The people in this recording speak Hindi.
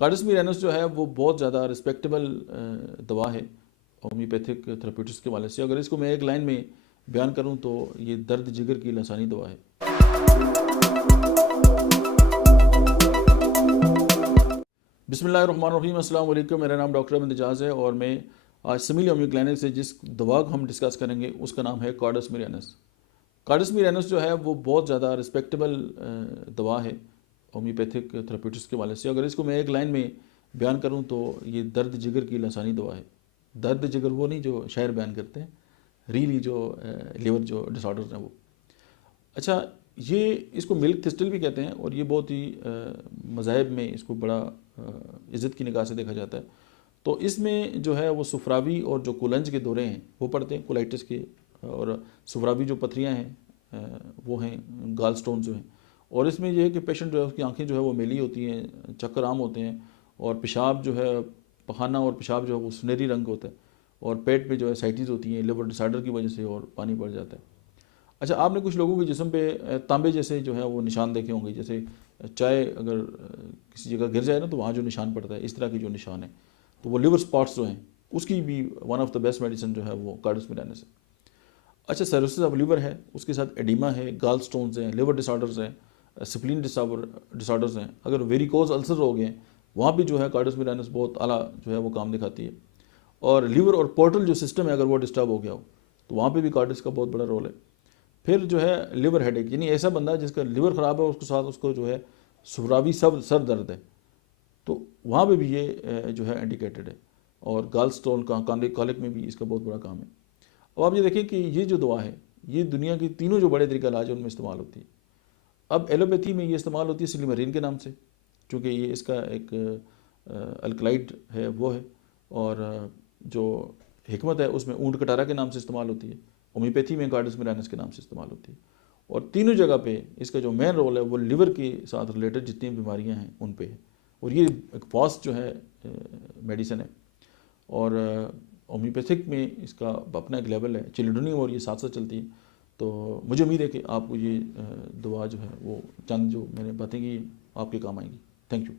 कार्डामोम रेनस जो है वो बहुत ज़्यादा रिस्पेक्टेबल दवा है होम्योपैथिक थेरेप्यूटिक्स के वाले से। अगर इसको मैं एक लाइन में बयान करूं तो ये दर्द जिगर की लसानी दवा है। बिस्मिल्लाहिर्रहमानिर्रहीम, अस्सलाम वालेकुम। मेरा नाम डॉक्टर अहमद एजाज़ है और मैं आज समील होम्यो क्लिनिक से जिस दवा को हम डिस्कस करेंगे उसका नाम है कार्डामोम रेनस। कार्डामोम रेनस जो है वो बहुत ज़्यादा रिस्पेक्टेबल दवा है होम्योपैथिक थेरेप्यूटिक्स के वाले से। अगर इसको मैं एक लाइन में बयान करूं तो ये दर्द जिगर की लसानी दवा है। दर्द जिगर वो नहीं जो शायर बयान करते हैं, रियली जो लीवर जो डिसऑर्डर्स हैं वो। अच्छा, ये इसको मिल्क थिस्टल भी कहते हैं और ये बहुत ही मज़ाहिब में इसको बड़ा इज़्ज़त की निगाह से देखा जाता है। तो इसमें जो है वो सुफरावी और जो कुलंज के दौरे हैं वो पड़ते हैं, कोलाइटिस के, और सुफरावी जो पथरियाँ हैं वो हैं गाल स्टोन जो हैं। और इसमें यह है कि पेशेंट जो है उसकी आंखें जो है वो मेली होती हैं, चक्कर आम होते हैं और पेशाब जो है, पखाना और पेशाब जो है वो सुनहरी रंग होता है और पेट में जो है साइटिस होती हैं लिवर डिसऑर्डर की वजह से और पानी पड़ जाता है। अच्छा, आपने कुछ लोगों के जिस्म पे तांबे जैसे जो है वो निशान देखे होंगे, जैसे चाय अगर किसी जगह गिर जाए ना तो वहाँ जो निशान पड़ता है, इस तरह की जो निशान है, तो वो लिवर स्पॉट्स जो हैं उसकी भी one of the best medicine जो है वो कार्डामोम रेनस है। अच्छा, सर्विसेज ऑफ लिवर है, उसके साथ एडिमा है, गाल स्टोन्स हैं, लिवर डिसऑर्डर्स हैं, स्प्लीन डिसऑर्डर्स हैं, अगर वेरिकोज अल्सर हो गए हैं वहाँ भी जो है कार्डामोम रेनस बहुत आला जो है वो काम दिखाती है। और लिवर और पोर्टल जो सिस्टम है अगर वो डिस्टर्ब हो गया हो तो वहाँ पे भी कार्डामोम का बहुत बड़ा रोल है। फिर जो है लिवर हेडेक, यानी ऐसा बंदा जिसका लिवर ख़राब है उसके साथ उसको जो है सुरावी सब सर दर्द है, तो वहाँ पे भी ये जो है इंडिकेटेड है। और गाल स्टोन का कॉलिक में भी इसका बहुत बड़ा काम है। अब आप ये देखें कि ये जो दवा है ये दुनिया की तीनों जो बड़े तरीका इलाज है उनमें इस्तेमाल होती है। अब एलोपैथी में ये इस्तेमाल होती है सिलिमरीन के नाम से, क्योंकि ये इसका एक अल्कलाइड है वो है, और जो हिकमत है उसमें ऊँट कटारा के नाम से इस्तेमाल होती है। होम्योपैथी में कार्डामोम रेनस के नाम से इस्तेमाल होती है। और तीनों जगह पे इसका जो मेन रोल है वो लिवर के साथ रिलेटेड जितनी बीमारियां हैं उन पे है। और ये एक फास्ट जो है मेडिसिन है। और होम्योपैथिक में इसका अपना एक लेवल है, चिल्ड्रनियम और ये साथ साथ चलती है। तो मुझे उम्मीद है कि आपको ये दवा जो है वो चंद जो मैंने बातें की आपके काम आएंगी। Thank you.